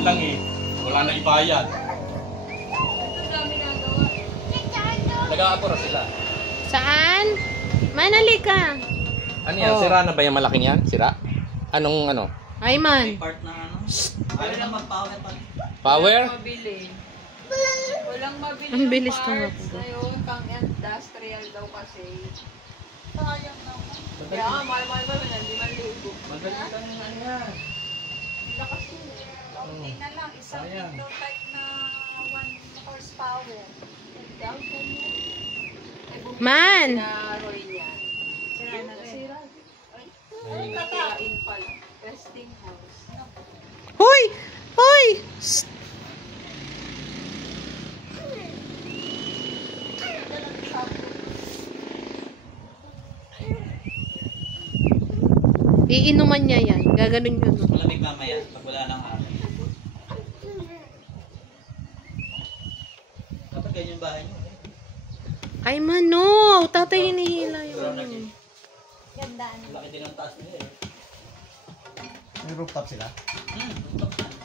man lang eh. Wala na ibayad. Nag-aapura sila. Saan? Manali ka. Ano yan? Sira na ba yung malaking yan? Sira? Anong ano? Ay man. Part na ano? Ayaw na mag-power pa. Power? Mabili. Walang mabili Ang ng bilis parts tumakbo. ngayon, pang industrial daw kasi. Sayang naman. Kaya nga, mahal-mahal ba na, 5,000. Magaling ka ng ano yan. Lakas yun eh. Kaunti na lang. Isang Sayang. kilo type na 1 horsepower. Man. Na Roy niya. Sira na rin. Kakain pala. Resting house. Hoy! Hoy! Shh! Iinuman niya yan. Gaganon yun. Malamig mamaya pag wala nang hangin. Dapat ganyan yung bahay niyo. Ay man, no! Tatay hinihila Pero yun. laki din ang taas nila eh. May rooftop sila? Rooftop na.